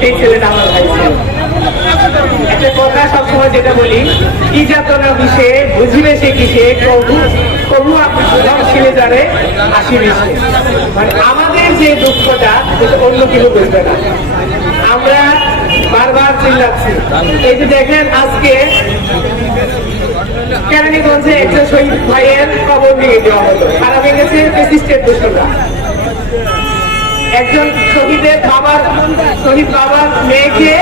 সেই ছেলেটা আমার ভাই ছিল। একটা সবসময় যেটা বলি, কি কিসে। মানে যে দুঃখটা অন্য না। আমরা বারবার চিল্লাচ্ছি। এই যে দেখেন আজকে কেরানীগঞ্জে একজন শহীদ ভাইয়ের খবর নিয়ে দেওয়া হলো। ফেসিস্টের দোষরা। একজন শহীদের বাবার, শহীদ বাবার মেয়েকে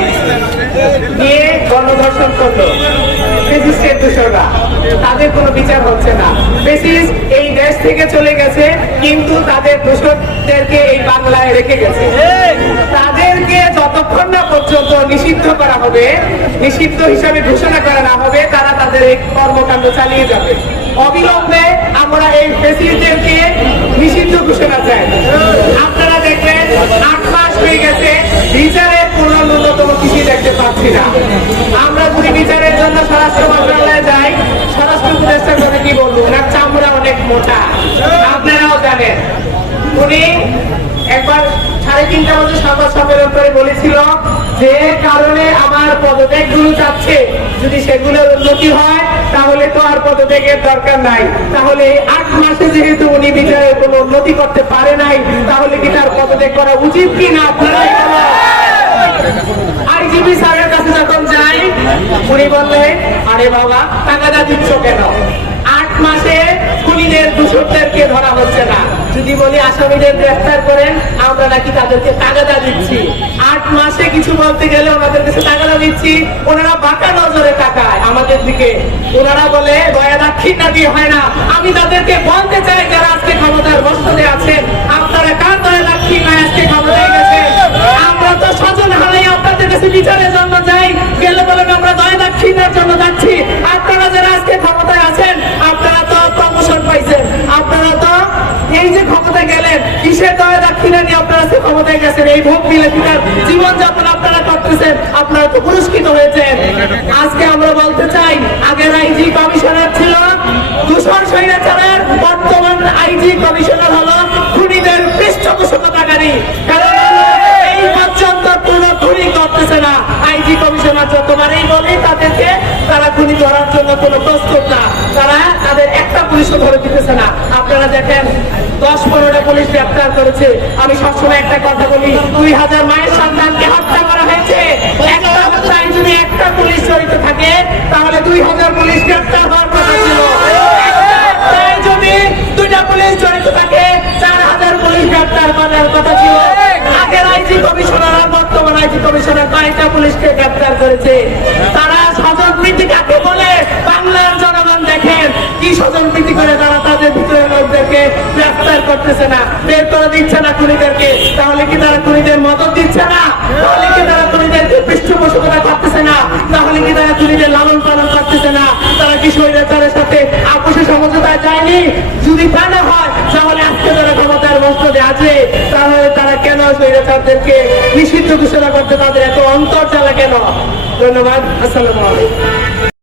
নিয়ে গণধর্ষণ করল। তাদের কোনো বিচার হচ্ছে না। ফেসিস এই দেশ থেকে চলে গেছে, কিন্তু তাদের দোষকদেরকে এই বাংলায় রেখে গেছে। তাদেরকে যতক্ষণ না পর্যন্ত নিষিদ্ধ করা হবে, নিষিদ্ধ হিসাবে ঘোষণা করা না হবে, তারা তাদের এই কর্মকাণ্ড চালিয়ে যাবে। অবিলম্বে আমরা এই ফেসিলিটিদেরকে নিষিদ্ধ ঘোষণা চাই। আপনারা আট মাস হয়ে গেছে, বিচারের দেখতে পাচ্ছি না। আমরা যদি বিচারের জন্য স্বরাষ্ট্র মন্ত্রণালয়ে যাই, স্বরাষ্ট্র উপদেষ্টার কথা কি বলব? ওনার চামড়া অনেক মোটা। আপনারাও জানেন। উনি একবার সাড়ে তিনটা বছর সংবাদ সম্মেলন করে বলেছিল যে কারণে আমার পদত্যাগগুলো চাচ্ছে যদি সেগুলোর উন্নতি হয়, তাহলে পদত্যাগের দরকার নাই। তাহলে এই আট মাসে যেহেতু উনি বিচারের কোনো উন্নতি করতে পারে নাই, তাহলে কি তার পদত্যাগ করা উচিত কি না আইজিপি স্যারের কাছে যখন যাই, উনি বললেন, আরে বাবা দিচ্ছ কেন? আট মাসে খুনিদের দূষকদেরকে ধরা হচ্ছে না। যদি বলি আসামিদের গ্রেফতার করেন, আমরা নাকি তাদেরকে তাগাদা দিচ্ছি। আট মাসে কিছু বলতে গেলে ওনাদের কাছে তাগাদা দিচ্ছি। ওনারা বাঁকা নজরে তাকায় আমাদের দিকে। ওনারা বলে দয়া দাক্ষিণা দিয়ে হয় না। আমি তাদেরকে বলতে চাই যারা আজকে ক্ষমতার বস্তরে আছেন। আপনারা কার দয়া দাক্ষিণায় আজকে ক্ষমতায় গেছেন? আমরা তো স্বজন হারাই, আপনাদের কাছে বিচারের জন্য যাই। গেলে বলেন আমরা দয়া দাক্ষিণের জন্য যাচ্ছি। আপনারা যারা আজকে ক্ষমতায় আছেন, আপনারা তো প্রমোশন পাইছেন। আপনারা তো এই যে ক্ষমতায় গেলেন, কিসের দয়া দাক্ষিণা নিয়ে আপনারা আজকে ক্ষমতায় গেছেন? এই ভোগ বিলাসিতার জীবনযাপন আপনারা করতেছেন। আপনারা তো পুরস্কৃত হয়েছেন। আজকে আমরা বলতে কোনো প্রস্তুত না। তারা তাদের একটা পুলিশও ধরে দিতেছে না। আপনারা দেখেন, দশ পনেরোটা পুলিশ করেছে। আমি সবসময় একটা কথা বলি, দুই হাজার মায়ের সন্তানকে হত্যা করা হয়েছে। একটা যদি একটা পুলিশ জড়িত থাকে, তাহলে দুই হাজার পুলিশ হওয়ার কথা ছিল। যদি দুইটা পুলিশ জড়িত থাকে, চার হাজার পুলিশ গ্রেপ্তার করার কথা ছিল। আগের আইজি বর্তমান আইজি কমিশনার কয়েকটা পুলিশকে গ্রেপ্তার করেছে। তারা স্বজন প্রীতি কাকে বলে? স্বজন প্রীতি করে তারা তাদের ভিতরে লোকদেরকে গ্রেপ্তার করতেছে না। বের করে দিচ্ছে না খুনিদেরকে। তাহলে কি তারা খুনিদের মদত দিচ্ছে না? তাহলে কি তারা খুনিদেরকে পৃষ্ঠপোষকতা করতেছে না? তাহলে কি তারা খুনিদের লালন পালন করতেছে না? তারা কি স্বৈরাচারের সাথে আপোষে সমঝোতায় যায়নি? যদি তা না হয়, তাহলে আজকে তারা ক্ষমতার বস্ত্রে আছে, তাহলে তারা কেন স্বৈরাচারদেরকে নিষিদ্ধ ঘোষণা করতে তাদের এত অন্তর চালা কেন? ধন্যবাদ। আসসালামু আলাইকুম।